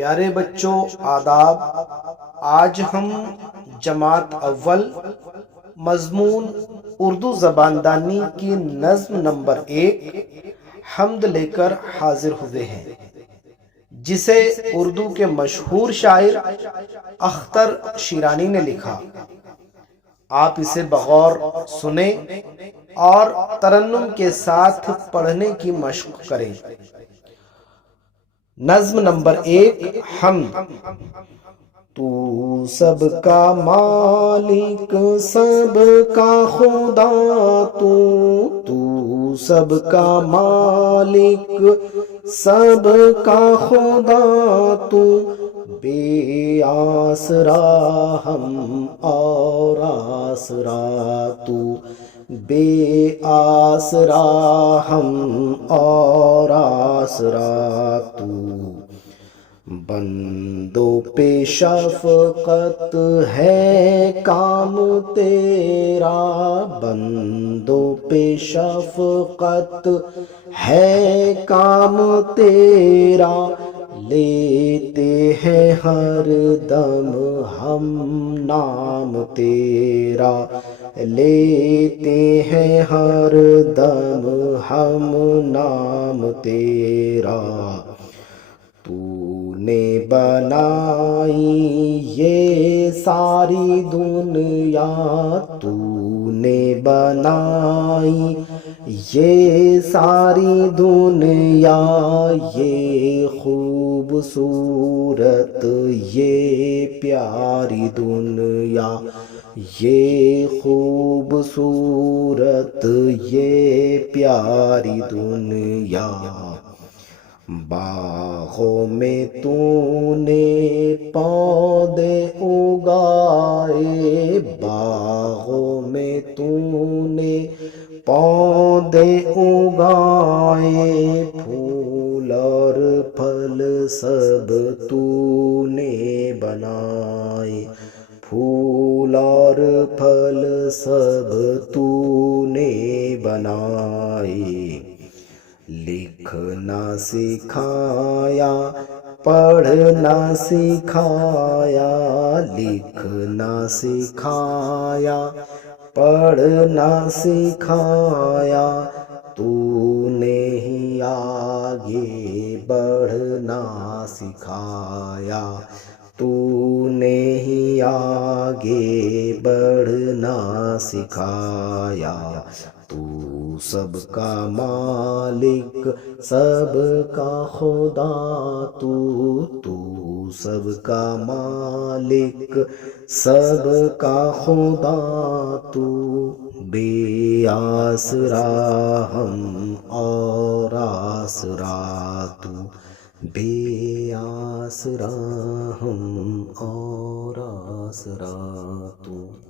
پیارے بچوں آداب، آج ہم جماعت اول مضمون اردو زبان دانی کی نظم نمبر 1 حمد لے کر حاضر ہوئے ہیں، جسے اردو کے مشہور شاعر اختر شیرانی نے لکھا۔ آپ اسے بغور سنیں اور ترنم کے ساتھ پڑھنے کی مشق کریں۔ نظم نمبر 1 حمد۔ تو سب کا مالک سب کا خدا، تو سب کا مالک سب کا خدا، تو بے آسرا ہم اور آسرا، تو بے آسرا ہم اور آسرا، تو بندوں پہ شفقت ہے کام تیرا، بندوں پہ شفقت ہے کام تیرا، لیتے ہیں ہر دم ہم نام تیرا، لیتے ہیں ہر دم ہم نام تیرا۔ تو نے بنائی یہ ساری دنیا، تو نے بنائی یہ ساری دنیا، یہ خوبصورت یہ پیاری دنیا، یہ خوبصورت یہ پیاری دنیا۔ باغوں میں تو نے پودے اگائے، باغوں میں تو نے پودے اگائے، پھول اور پھل سب تو نے بنائے، پھول اور پھل سب تو نے بنائے۔ لکھنا سکھایا پڑھنا سکھایا، لکھنا سکھایا پڑھنا سکھایا، تو نے ہی آگے بڑھنا سکھایا، تو نے ہی آگے بڑھنا سکھایا۔ تو سب کا مالک سب کا خدا، تو سب کا مالک سب کا خدا، تو بے آسرا ہم اور آسرا، تو بے آسرا ہم اور آسرا، تو